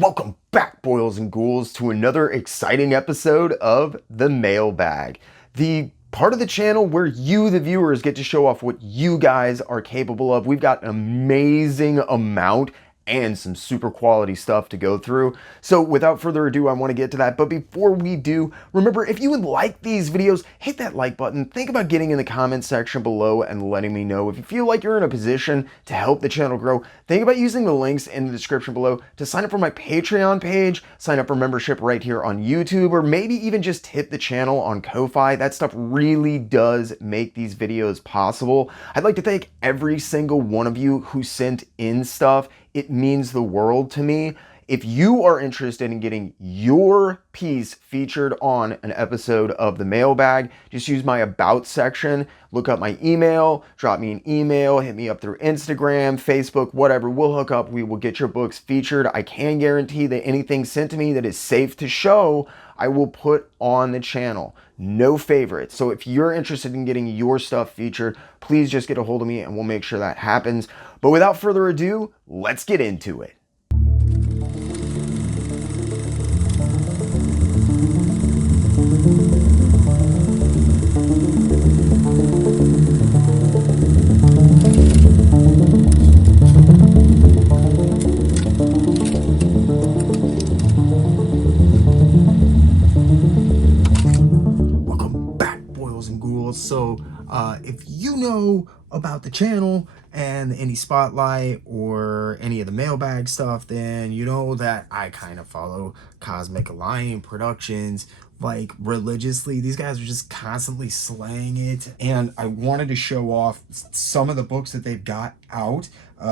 Welcome back, boils and ghouls, to another exciting episode of The Mailbag, the part of the channel where you, the viewers, get to show off what you guys are capable of. We've got an amazing amount and some super quality stuff to go through. So without further ado, I want to get to that. But before we do, remember, if you would like these videos, hit that like button. Think about getting in the comment section below and letting me know. If you feel like you're in a position to help the channel grow, think about using the links in the description below to sign up for my Patreon page, sign up for membership right here on YouTube, or maybe even just hit the channel on Ko-Fi. That stuff really does make these videos possible. I'd like to thank every single one of you who sent in stuff. It means the world to me. If you are interested in getting your piece featured on an episode of The Mailbag, just use my About section, look up my email, drop me an email, hit me up through Instagram, Facebook, whatever. We'll hook up. We will get your books featured. I can guarantee that anything sent to me that is safe to show, I will put on the channel. No favorites. So if you're interested in getting your stuff featured, please just get a hold of me and we'll make sure that happens. But without further ado, let's get into it. So if you know about the channel and any spotlight or any of the mailbag stuff, then you know that I kind of follow Cosmic Alliance Productions like religiously. These guys are just constantly slaying it, and I wanted to show off some of the books that they've got out.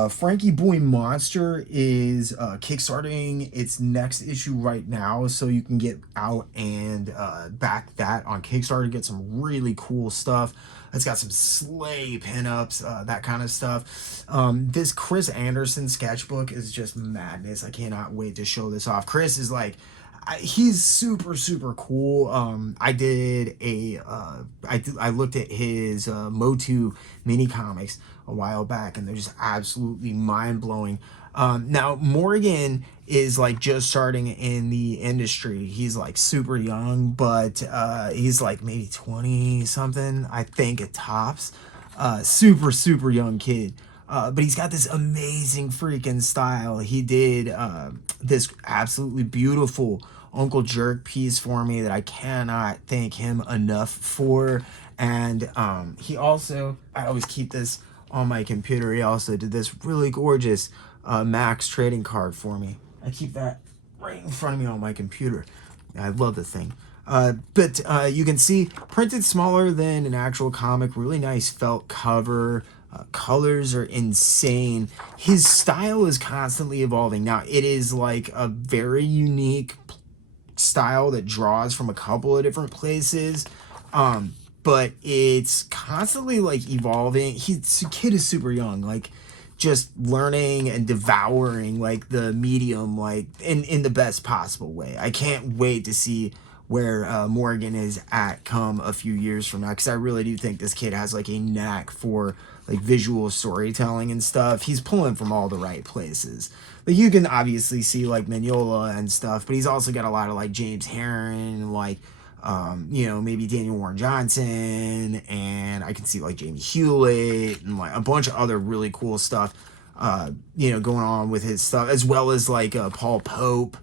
Frankie Boy Monster is kickstarting its next issue right now, so you can get out and back that on Kickstarter, get some really cool stuff. It's got some slay pinups, that kind of stuff. This Chris Anderson sketchbook is just madness. I cannot wait to show this off. Chris is like, he's super cool. I looked at his Motu mini comics a while back, and they're just absolutely mind-blowing. Now Morgan is like just starting in the industry. He's like super young, but he's like maybe 20 something, I think, at tops. Super young kid. But he's got this amazing freaking style. He did this absolutely beautiful Uncle Jerk piece for me that I cannot thank him enough for. And he also, I always keep this on my computer, he also did this really gorgeous Max trading card for me. I keep that right in front of me on my computer. I love the thing. But you can see printed smaller than an actual comic. Really nice felt cover. Colors are insane. His style is constantly evolving. Now, it is like a very unique style that draws from a couple of different places. But it's constantly like evolving. The kid is super young, like just learning and devouring like the medium, like in the best possible way. I can't wait to see where Morgan is at come a few years from now, because I really do think this kid has like a knack for like visual storytelling and stuff. He's pulling from all the right places. But you can obviously see like Mignola and stuff, but he's also got a lot of like James Herron, like you know, maybe Daniel Warren Johnson, and I can see like Jamie Hewlett and like a bunch of other really cool stuff you know, going on with his stuff, as well as like Paul Pope.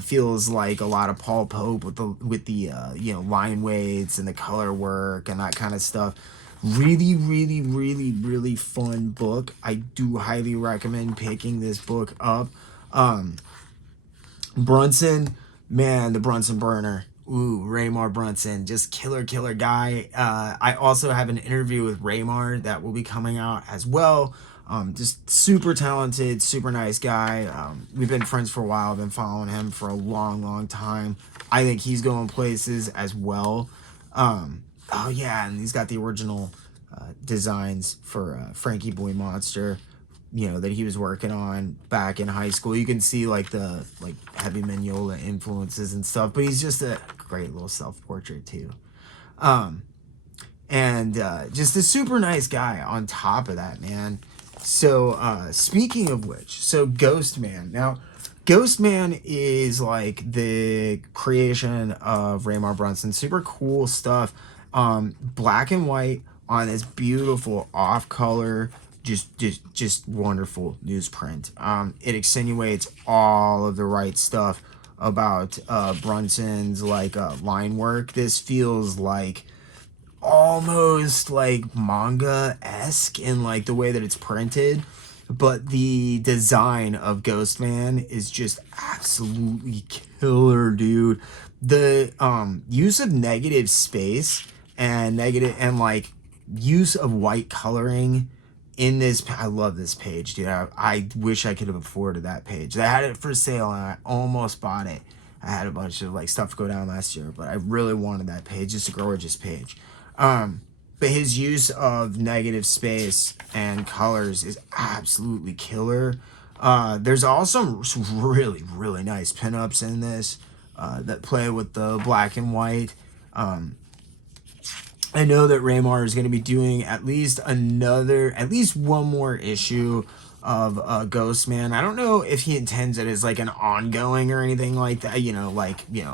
Feels like a lot of Paul Pope with the you know, line weights and the color work and that kind of stuff. Really fun book. I do highly recommend picking this book up. Brunson, man, the Brunson burner. Ooh, Raymar Brunson, just killer guy. I also have an interview with Raymar that will be coming out as well. Just super talented, super nice guy. We've been friends for a while. I've been following him for a long time. I think he's going places as well. Oh yeah, and he's got the original designs for Frankie Boy Monster, you know, that he was working on back in high school. You can see like the heavy Mignola influences and stuff, but he's just a great little self-portrait too. And just a super nice guy on top of that, man. So speaking of which, so Ghost Man. Now, Ghostman is like the creation of Raymar Brunson. Super cool stuff. Black and white on this beautiful off color, just wonderful newsprint. It accentuates all of the right stuff about Brunson's like line work. This feels like almost like manga-esque in like the way that it's printed, but the design of Ghostman is just absolutely killer, dude. The use of negative space and like use of white coloring in this, I love this page, dude. I wish I could have afforded that page. I had it for sale and I almost bought it. I had a bunch of like stuff go down last year, but I really wanted that page. It's a gorgeous page. But his use of negative space and colors is absolutely killer. There's also some really, really nice pinups in this that play with the black and white. I know that Raymar is going to be doing at least one more issue of Ghostman. I don't know if he intends it as like an ongoing or anything like that,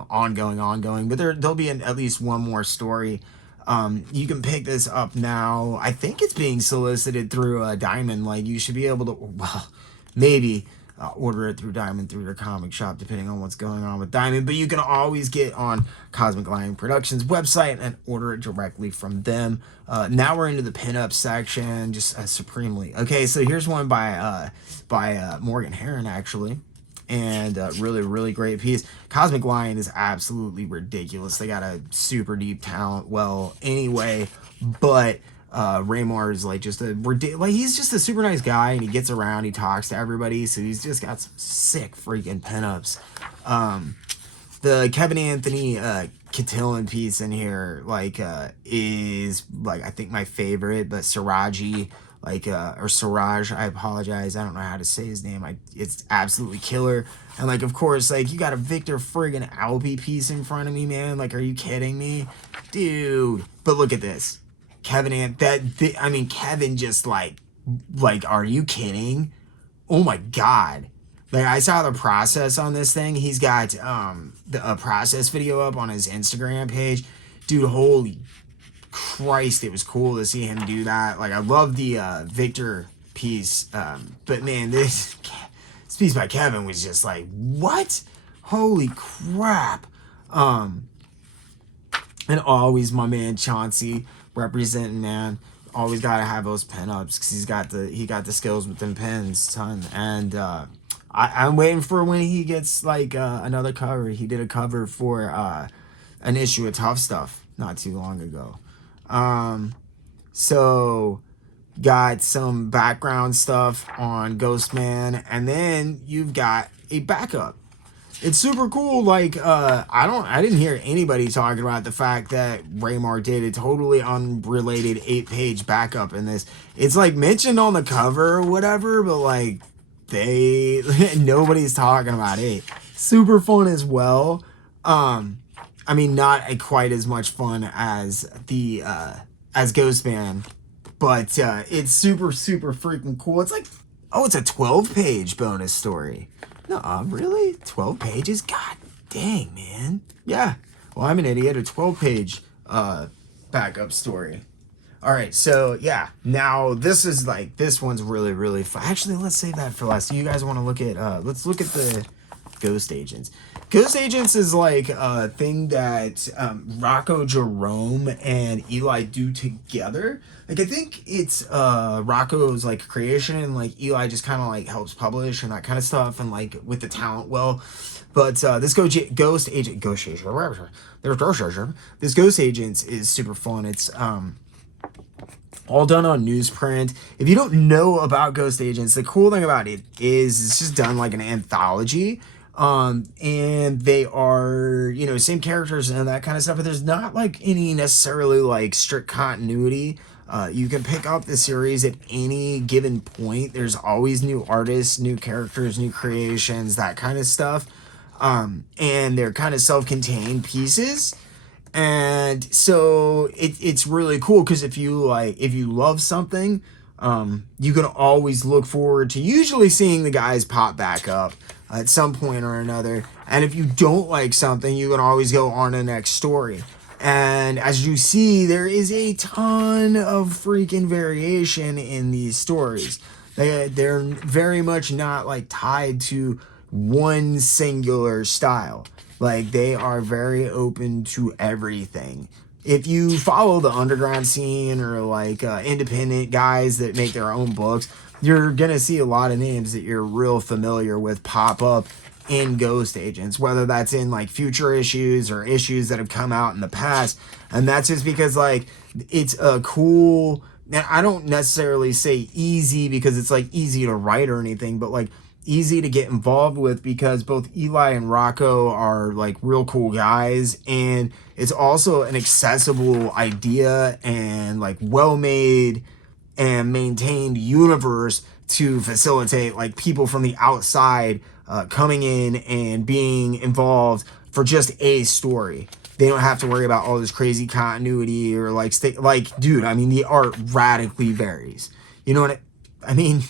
ongoing, but there'll be at least one more story. You can pick this up now. I think it's being solicited through Diamond. Like, you should be able to, well, maybe order it through Diamond, through your comic shop, depending on what's going on with Diamond. But you can always get on Cosmic Lion Productions website and order it directly from them. Now we're into the pinup section, just supremely. Okay, so here's one by Morgan Herron, actually. And really, really great piece. Cosmic Lion is absolutely ridiculous. They got a super deep talent. Well, anyway, but Raymar is like just he's just a super nice guy, and he gets around, he talks to everybody, so he's just got some sick freaking pinups. The Kevin Anthony Cotillion piece in here is like, I think, my favorite, but Siraji, or Siraj, I apologize, I don't know how to say his name. It's absolutely killer. And like, of course, like, you got a Victor friggin' Alpe piece in front of me, man. Like, are you kidding me, dude? But look at this, Kevin just like, are you kidding? Oh my god. Like, I saw the process on this thing. He's got a process video up on his Instagram page. Dude, holy Christ, it was cool to see him do that. Like, I love the Victor piece, but man, this piece by Kevin was just like, what? Holy crap. And always my man Chauncey representing, man. Always gotta have those pinups, because he got the skills with them pens, ton. And I'm waiting for when he gets like another cover. He did a cover for an issue of Tough Stuff not too long ago. So got some background stuff on Ghostman, and then you've got a backup. It's super cool. Like, I didn't hear anybody talking about the fact that Raymar did a totally unrelated 8-page backup in this. It's like mentioned on the cover or whatever, but like, nobody's talking about it. Super fun as well. I mean, not quite as much fun as the as Ghostman, but it's super, super freaking cool. It's like, oh, it's a 12-page bonus story. No, really? 12 pages? God dang, man. Yeah. Well, I'm an idiot. A 12-page backup story. All right, so yeah. Now this one's really, really fun. Actually, let's save that for last. You guys want to look at? Let's look at the Ghost Agents. Ghost Agents is like a thing that Rocco Jerome and Eli do together. Like, I think it's Rocco's like creation, and like Eli just kind of like helps publish and that kind of stuff, and like with the talent. Well, but this Ghost Agents is super fun. It's all done on newsprint. If you don't know about Ghost Agents, the cool thing about it is it's just done like an anthology. And they are, same characters and that kind of stuff, but there's not like any necessarily like strict continuity. You can pick up the series at any given point. There's always new artists, new characters, new creations, that kind of stuff. And they're kind of self-contained pieces. And so it's really cool, because if you love something, You can always look forward to usually seeing the guys pop back up at some point or another. And if you don't like something, you can always go on to the next story. And as you see, there is a ton of freaking variation in these stories. They're very much not like tied to one singular style. Like, they are very open to everything. If you follow the underground scene or like independent guys that make their own books, you're gonna see a lot of names that you're real familiar with pop up in Ghost Agents, whether that's in like future issues or issues that have come out in the past. And that's just because like it's a cool, and I don't necessarily say easy because it's like easy to write or anything, but like easy to get involved with because both Eli and Rocco are like real cool guys, and it's also an accessible idea and like well made and maintained universe to facilitate like people from the outside coming in and being involved for just a story. They don't have to worry about all this crazy continuity or like dude, I mean, the art radically varies. You know what I mean?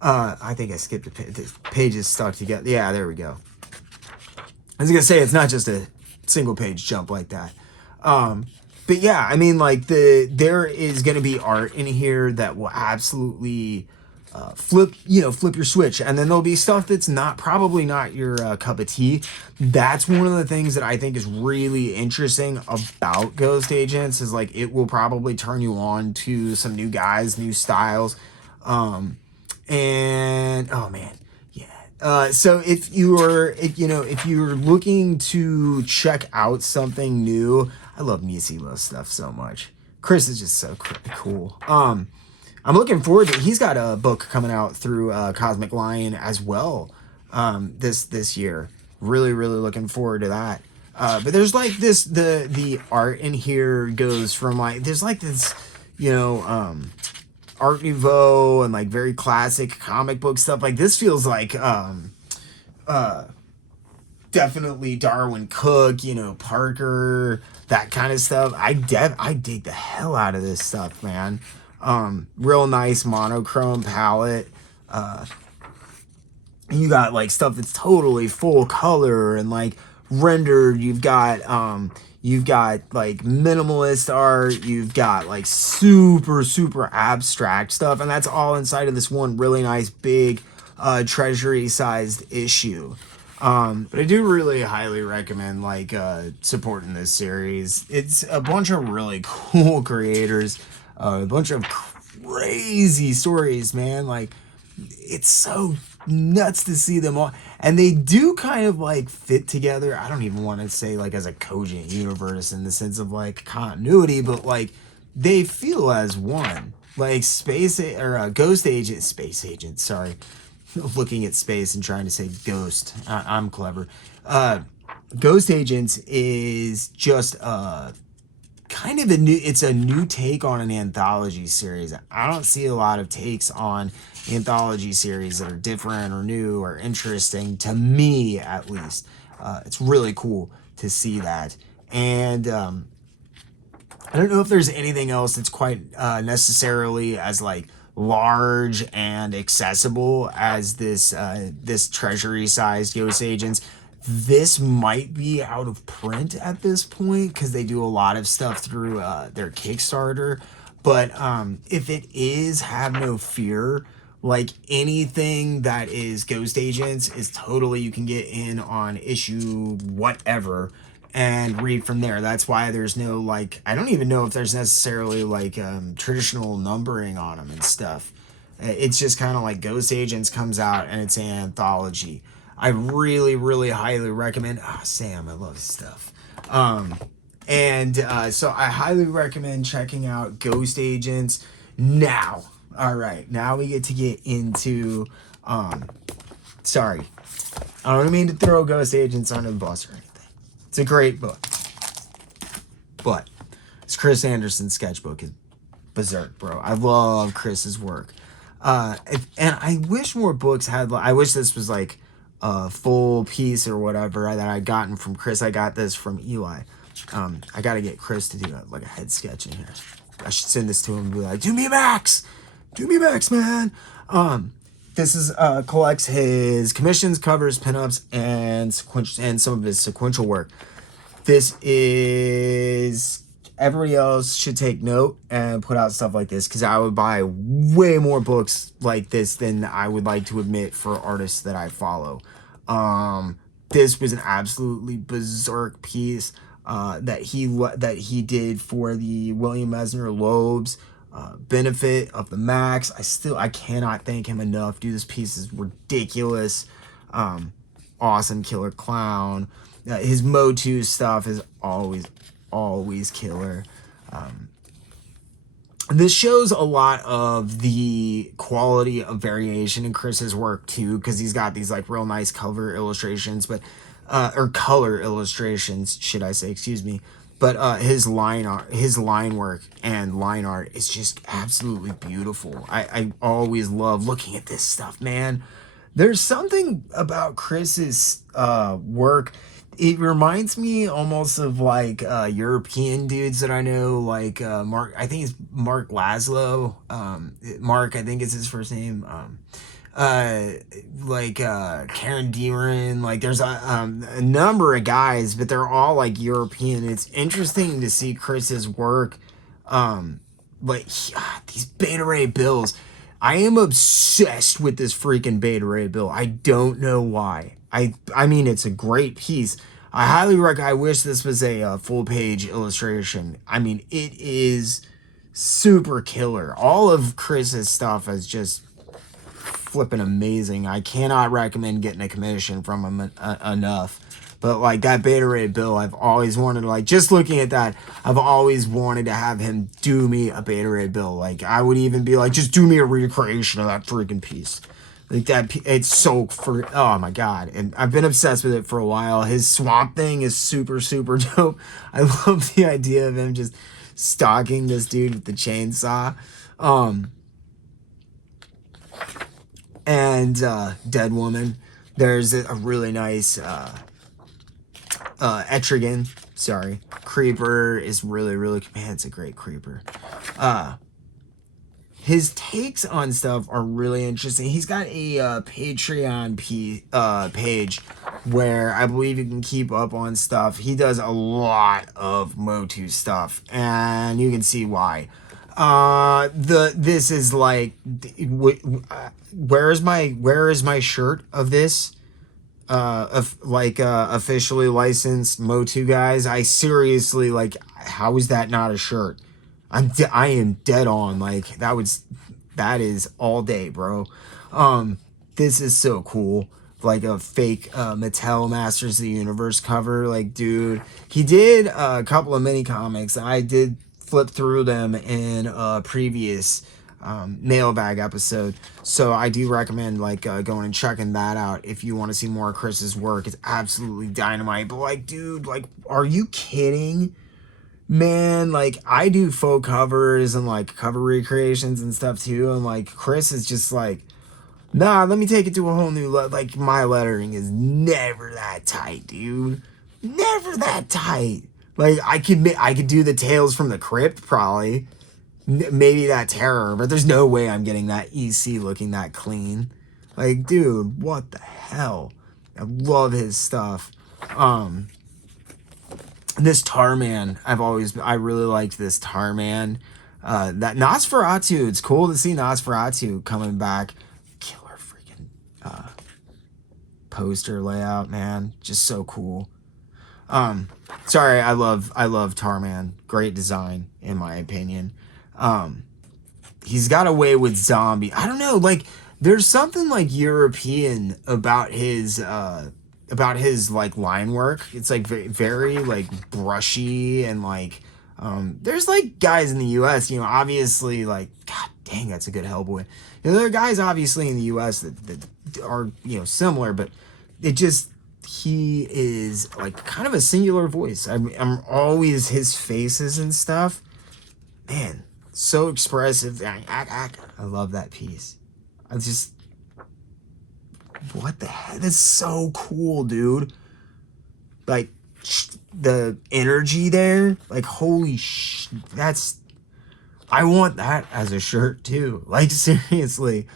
I think I skipped a page. The page is stuck together. Yeah, there we go. I was gonna say it's not just a single page jump like that. But yeah, I mean, like there is gonna be art in here that will absolutely flip your switch, and then there'll be stuff that's probably not your cup of tea. That's one of the things that I think is really interesting about Ghost Agents is like it will probably turn you on to some new guys, new styles. And oh man, yeah. So if you're looking to check out something new, I love Musilo's stuff so much. Chris is just so cool. I'm looking forward to. He's got a book coming out through Cosmic Lion as well. This year, really looking forward to that. But there's like the art in here goes from like there's like this Art Nouveau and like very classic comic book stuff. Like this feels like definitely Darwin Cook, Parker, that kind of stuff. I dig the hell out of this stuff, man. Real nice monochrome palette. You got like stuff that's totally full color and like rendered. You've got like minimalist art, you've got like super abstract stuff, and that's all inside of this one really nice big treasury sized issue. But I do really highly recommend like supporting this series. It's a bunch of really cool creators, a bunch of crazy stories, man. Like it's so nuts to see them all, and they do kind of like fit together. I don't even want to say like as a cogent universe in the sense of like continuity, but like they feel as one. Like Ghost Agent, Space Agent, sorry, looking at space and trying to say ghost. I'm clever. Ghost Agents is just kind of it's a new take on an anthology series. I don't see a lot of takes on anthology series that are different or new or interesting, to me at least. It's really cool to see that. And I don't know if there's anything else that's quite necessarily as like large and accessible as this treasury sized Ghost Agents. This might be out of print at this point because they do a lot of stuff through their Kickstarter. But if it is, have no fear. Like anything that is Ghost Agents is totally, you can get in on issue whatever and read from there. That's why there's no like, I don't even know if there's necessarily like traditional numbering on them and stuff. It's just kind of like Ghost Agents comes out and it's an anthology. I really highly recommend. Sam, I love his stuff. So I highly recommend checking out Ghost Agents now. All right, now we get into sorry, I don't mean to throw Ghost Agents under the bus or anything. It's a great book, but it's Chris Anderson's sketchbook is berserk, bro. I love Chris's work, and I wish more books had. I wish this was like a full piece or whatever that I'd gotten from Chris. I got this from Eli. I got to get Chris to do like a head sketch in here. I should send this to him and be like, do me a max. Do me Max, man. This is collects his commissions, covers, pinups, and some of his sequential work. This is everybody else should take note and put out stuff like this, because I would buy way more books like this than I would like to admit for artists that I follow. This was an absolutely berserk piece that he did for the William Messner Loeb's benefit of the Max. I cannot thank him enough. Dude, this piece is ridiculous. Awesome killer clown. His Motu stuff is always killer. This shows a lot of the quality of variation in Chris's work too, because he's got these like real nice cover illustrations, but or color illustrations, should I say? Excuse me. But his line work and line art is just absolutely beautiful. I always love looking at this stuff, man. There's something about Chris's work. It reminds me almost of like European dudes that I know, like Mark. I think it's Mark Laszlo. Mark, I think is his first name. Like Karen Deeren. Like there's a number of guys, but they're all like European. It's interesting to see Chris's work. These Beta Ray Bills. I am obsessed with this freaking Beta Ray Bill. I don't know why. I mean, it's a great piece. I highly recommend. I wish this was a full page illustration. I mean, it is super killer. All of Chris's stuff is just flipping amazing. I cannot recommend getting a commission from him enough. But like that Beta Ray Bill, I've always wanted to, like, just looking at that, I've always wanted to have him do me a Beta Ray Bill. Like I would even be like, just do me a recreation of that freaking piece. Like that, it's so oh my god. And I've been obsessed with it for a while. His swamp thing is super dope. I love the idea of him just stalking this dude with the chainsaw. And Dead Woman. There's a really nice Etrigan. Sorry. Creeper is really, man, it's a great creeper. His takes on stuff are really interesting. He's got a Patreon page where I believe you can keep up on stuff. He does a lot of Motu stuff, and you can see why. This is like, where is my shirt of this? Officially licensed Motu guys. I seriously, like, how is that not a shirt? I am dead on. Like that is all day, bro. This is so cool. Like a fake Mattel Masters of the Universe cover. Like, dude, he did a couple of mini comics. I did flip through them in a previous mailbag episode, so I do recommend like going and checking that out if you want to see more of Chris's work. It's absolutely dynamite. But like, dude, like, are you kidding? Man, like, I do faux covers and like cover recreations and stuff too, and like Chris is just like, nah, let me take it to a whole new like, my lettering is never that tight, dude. Never that tight. Like, I could do the Tales from the Crypt, probably. Maybe that Terror, but there's no way I'm getting that EC looking that clean. Like, dude, what the hell? I love his stuff. This Tarman, I really liked this Tarman. That Nosferatu, it's cool to see Nosferatu coming back. Killer freaking poster layout, man. Just so cool. Sorry, I love Tarman. Great design, in my opinion. He's got a way with zombie. I don't know, like, there's something like European about his like line work. It's like very like brushy, and like there's like guys in the US, you know, obviously, like, god dang, that's a good Hellboy. You know, there are guys obviously in the US that are, you know, similar, but it just, he is like kind of a singular voice. I'm always, his faces and stuff, man, so expressive. I love that piece. I just, what the heck? That's so cool, dude. Like, the energy there, like, holy that's, I want that as a shirt too. Like seriously.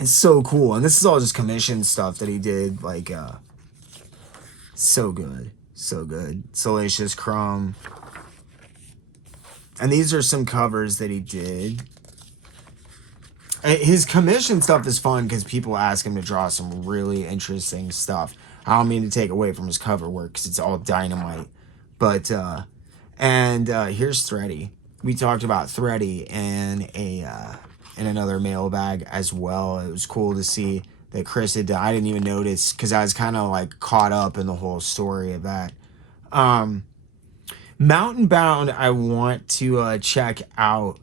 It's so cool. And this is all just commission stuff that he did. Like, so good. So good. Salacious Crumb. And these are some covers that he did. His commission stuff is fun because people ask him to draw some really interesting stuff. I don't mean to take away from his cover work because it's all dynamite. But, here's Thready. We talked about Thready and in another mailbag as well. It was cool to see that Chris had done. I didn't even notice because I was kind of like caught up in the whole story of that. Mountain Bound, I want to check out.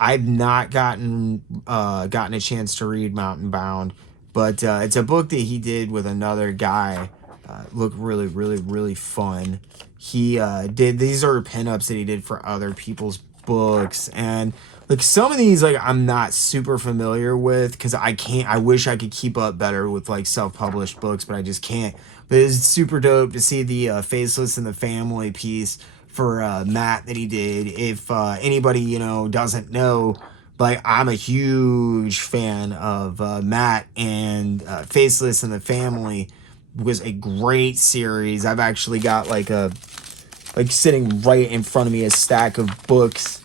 I've not gotten a chance to read Mountain Bound, but it's a book that he did with another guy. Look really, really, really fun. He did, these are pinups that he did for other people's books, and like some of these, like I'm not super familiar with because I wish I could keep up better with like self-published books, but I just can't. But it's super dope to see the Faceless and the Family piece for Matt that he did. If anybody doesn't know, like I'm a huge fan of Matt, and Faceless and the Family was a great series. I've actually got like sitting right in front of me a stack of books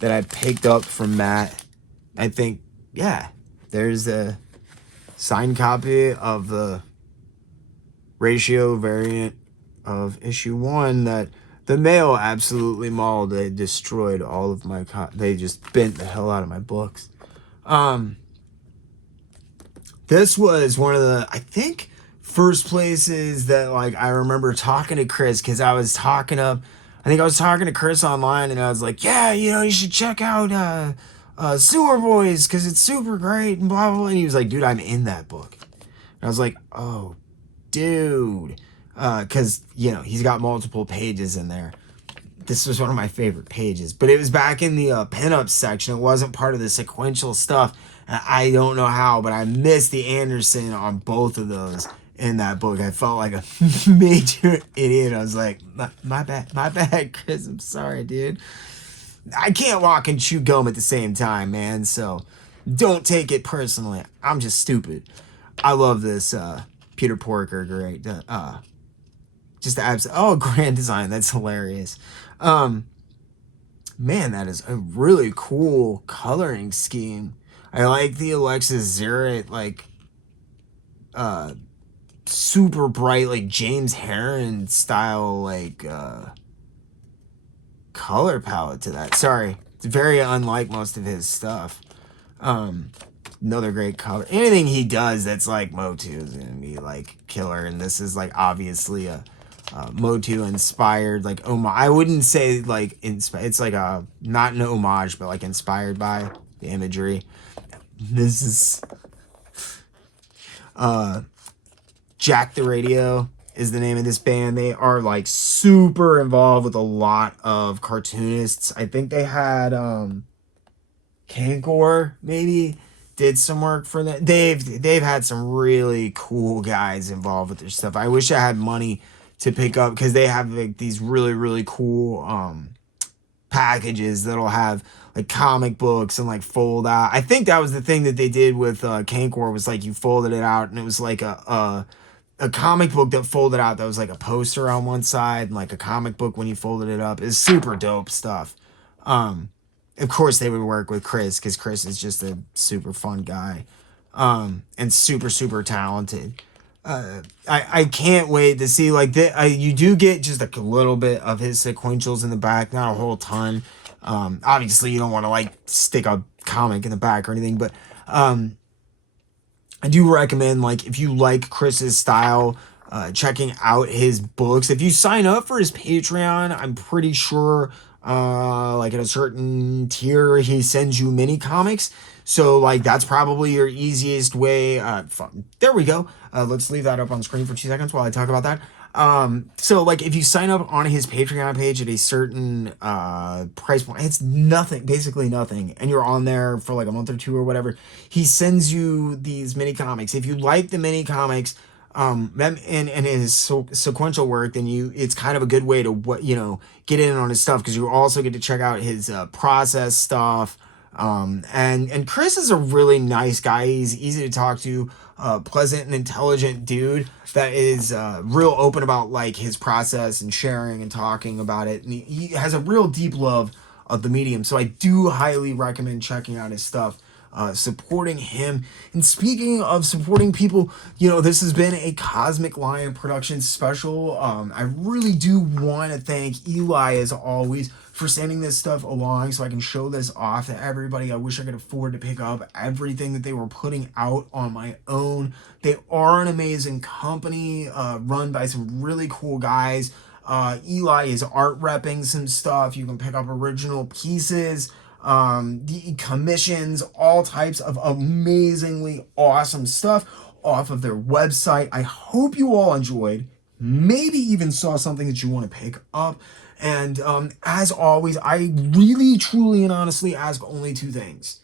that I picked up from Matt. I think, yeah, there's a signed copy of the ratio variant of issue 1 that the mail absolutely mauled. They destroyed all of my they just bent the hell out of my books. This was one of the, I think, first places that like I remember talking to Chris, because I was talking to Chris online, and I was like, yeah, you should check out Sewer Boys because it's super great and blah blah blah. And he was like, dude, I'm in that book. And I was like, oh dude, because he's got multiple pages in there. This was one of my favorite pages, but it was back in the pinup section. It wasn't part of the sequential stuff. And I don't know how, but I missed the Anderson on both of those in that book. I felt like a major idiot. I was like, my bad, Chris. I'm sorry, dude. I can't walk and chew gum at the same time, man. So don't take it personally. I'm just stupid. I love this Peter Porker, great. Just the grand design. That's hilarious. Man, that is a really cool coloring scheme. I like the Alexis Zerrett, like, super bright, like James Herron style, like, color palette to that. Sorry, it's very unlike most of his stuff. Another great color. Anything he does that's like Motu is gonna be like killer, and this is like obviously a Motu inspired, like I wouldn't say like it's like a not an homage, but like inspired by the imagery. This is Jack the Radio is the name of this band. They are like super involved with a lot of cartoonists. I think they had Kankor maybe did some work for them. They've had some really cool guys involved with their stuff. I wish I had money to pick up, because they have like these really, really cool packages that'll have like comic books and like fold out. I think that was the thing that they did with Kankor, was like you folded it out and it was like a comic book that folded out that was like a poster on one side, and like a comic book when you folded it up. Is super dope stuff. Of course they would work with Chris, because Chris is just a super fun guy, and super, super talented. I can't wait to see like you do get just a little bit of his sequentials in the back, not a whole ton. Obviously you don't want to like stick a comic in the back or anything, but I do recommend, like, if you like Chris's style, checking out his books. If you sign up for his Patreon, I'm pretty sure like at a certain tier he sends you mini comics. So like that's probably your easiest way. There we go. Let's leave that up on screen for 2 seconds while I talk about that. So like if you sign up on his Patreon page at a certain price point, it's nothing, basically nothing, and you're on there for like a month or two or whatever, he sends you these mini comics. If you like the mini comics, and his sequential work, then it's kind of a good way to get in on his stuff, because you also get to check out his process stuff. And Chris is a really nice guy. He's easy to talk to, pleasant and intelligent dude that is real open about like his process and sharing and talking about it. And he has a real deep love of the medium. So I do highly recommend checking out his stuff, supporting him. And speaking of supporting people, this has been a Cosmic Lion production special. I really do want to thank Eli, as always, for sending this stuff along so I can show this off to everybody. I wish I could afford to pick up everything that they were putting out on my own. They are an amazing company, run by some really cool guys. Eli is art repping some stuff. You can pick up original pieces, the commissions, all types of amazingly awesome stuff off of their website. I hope you all enjoyed, maybe even saw something that you want to pick up. And as always, I really, truly, and honestly ask only two things.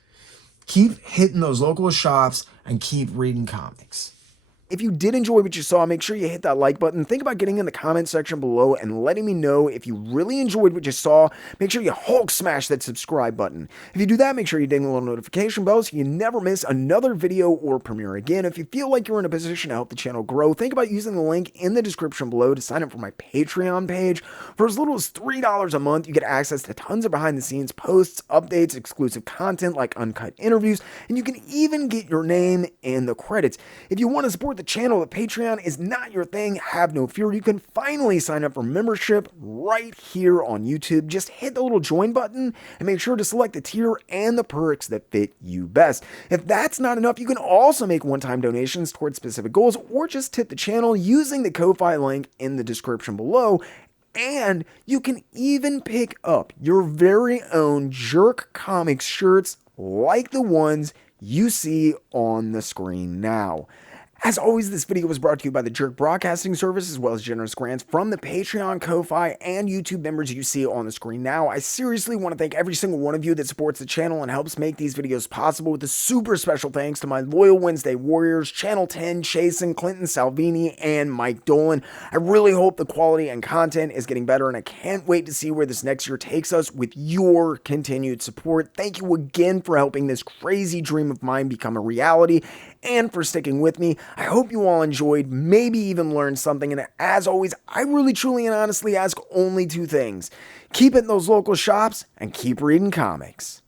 Keep hitting those local shops and keep reading comics. If you did enjoy what you saw, make sure you hit that like button. Think about getting in the comment section below and letting me know if you really enjoyed what you saw. Make sure you Hulk smash that subscribe button. If you do that, make sure you ding the little notification bell so you never miss another video or premiere. Again, if you feel like you're in a position to help the channel grow, think about using the link in the description below to sign up for my Patreon page. For as little as $3 a month, you get access to tons of behind-the-scenes posts, updates, exclusive content like uncut interviews, and you can even get your name in the credits. If you want to support the channel, but Patreon is not your thing, have no fear. You can finally sign up for membership right here on YouTube. Just hit the little join button and make sure to select the tier and the perks that fit you best. If that's not enough, you can also make one-time donations towards specific goals, or just tip the channel using the Ko-Fi link in the description below. And you can even pick up your very own JerkComic shirts like the ones you see on the screen now. As always, this video was brought to you by the Jerk Broadcasting Service, as well as generous grants from the Patreon, Ko-Fi, and YouTube members you see on the screen now. I seriously want to thank every single one of you that supports the channel and helps make these videos possible, with a super special thanks to my loyal Wednesday Warriors, Channel 10, Chasen, Clinton Salvini, and Mike Dolan. I really hope the quality and content is getting better, and I can't wait to see where this next year takes us with your continued support. Thank you again for helping this crazy dream of mine become a reality, and for sticking with me. I hope you all enjoyed, maybe even learned something, and as always, I really, truly, and honestly ask only two things. Keep it in those local shops, and keep reading comics.